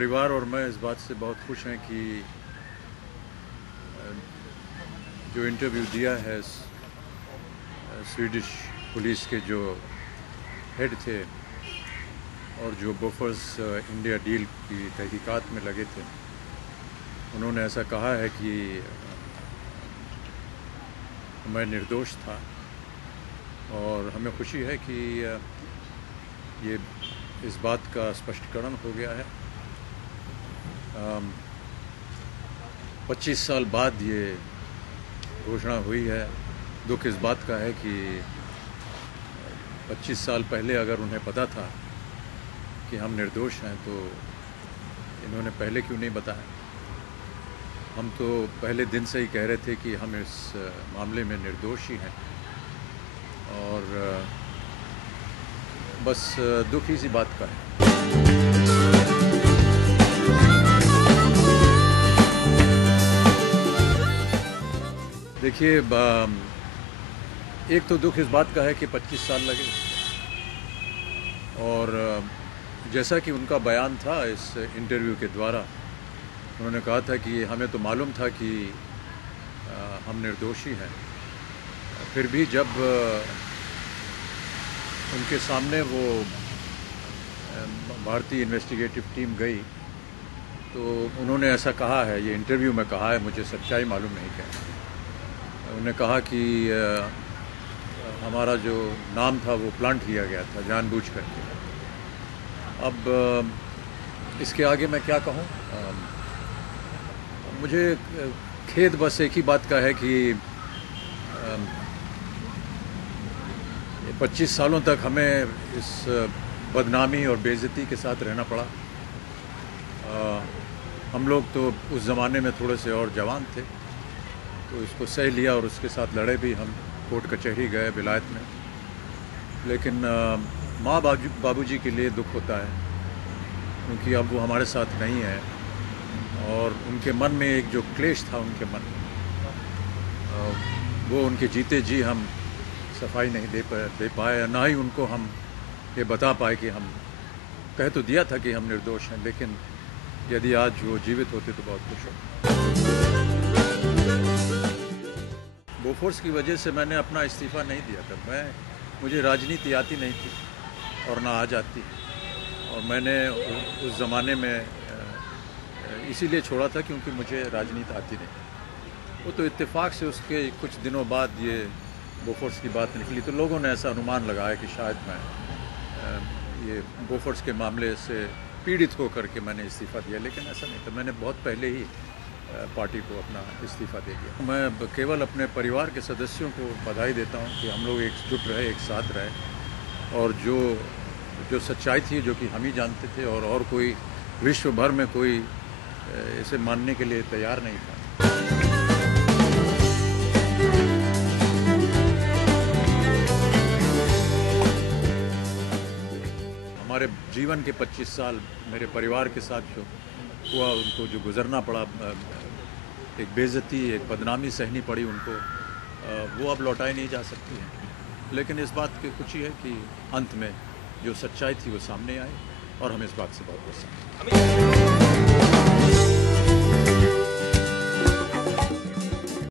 परिवार और मैं इस बात से बहुत खुश हैं कि जो इंटरव्यू दिया है स्वीडिश पुलिस के जो हेड थे और जो बोफोर्स इंडिया डील की तहकीकात में लगे थे, उन्होंने ऐसा कहा है कि मैं निर्दोष था और हमें खुशी है कि ये इस बात का स्पष्टीकरण हो गया है। 25 साल बाद ये घोषणा हुई है। दुख इस बात का है कि 25 साल पहले अगर उन्हें पता था कि हम निर्दोष हैं तो इन्होंने पहले क्यों नहीं बताया। हम तो पहले दिन से ही कह रहे थे कि हम इस मामले में निर्दोष ही हैं और बस दुख ही सी बात का है। देखिए, एक तो दुख इस बात का है कि 25 साल लगे और जैसा कि उनका बयान था इस इंटरव्यू के द्वारा, उन्होंने कहा था कि हमें तो मालूम था कि हम निर्दोषी हैं, फिर भी जब उनके सामने वो भारतीय इन्वेस्टिगेटिव टीम गई तो उन्होंने ऐसा कहा है, ये इंटरव्यू में कहा है, मुझे सच्चाई मालूम नहीं क्या। उन्होंने कहा कि हमारा जो नाम था वो प्लांट किया गया था जानबूझ करके। अब इसके आगे मैं क्या कहूँ। मुझे खेद बस एक ही बात का है कि 25 सालों तक हमें इस बदनामी और बेइज्जती के साथ रहना पड़ा। हम लोग तो उस ज़माने में थोड़े से और जवान थे तो इसको सह लिया और उसके साथ लड़े भी। हम कोर्ट कचहरी गए विलायत में, लेकिन माँ बाबूजी के लिए दुख होता है क्योंकि अब वो हमारे साथ नहीं है और उनके मन में एक जो क्लेश था उनके मन में, वो उनके जीते जी हम सफाई नहीं दे पाए, ना ही उनको हम ये बता पाए कि हम कह तो दिया था कि हम निर्दोष हैं, लेकिन यदि आज वो जीवित होते तो बहुत खुश होते। बोफोर्स की वजह से मैंने अपना इस्तीफ़ा नहीं दिया था। मुझे राजनीति आती नहीं थी और ना आ जाती, और मैंने उस ज़माने में इसीलिए छोड़ा था क्योंकि मुझे राजनीति आती नहीं। वो तो इत्तेफाक से उसके कुछ दिनों बाद ये बोफोर्स की बात निकली तो लोगों ने ऐसा अनुमान लगाया कि शायद मैं ये बोफोर्स के मामले से पीड़ित होकर के मैंने इस्तीफ़ा दिया, लेकिन ऐसा नहीं था। मैंने बहुत पहले ही पार्टी को अपना इस्तीफ़ा दे दिया। मैं केवल अपने परिवार के सदस्यों को बधाई देता हूँ कि हम लोग एकजुट रहे, एक साथ रहे और जो सच्चाई थी जो कि हम ही जानते थे और कोई विश्व भर में कोई इसे मानने के लिए तैयार नहीं था। हमारे जीवन के 25 साल मेरे परिवार के साथ जो हुआ, उनको जो गुजरना पड़ा, एक बेइज्जती, एक बदनामी सहनी पड़ी उनको, वो अब लौटाई नहीं जा सकती है। लेकिन इस बात की खुशी है कि अंत में जो सच्चाई थी वो सामने आई और हम इस बात से बहुत खुश हैं।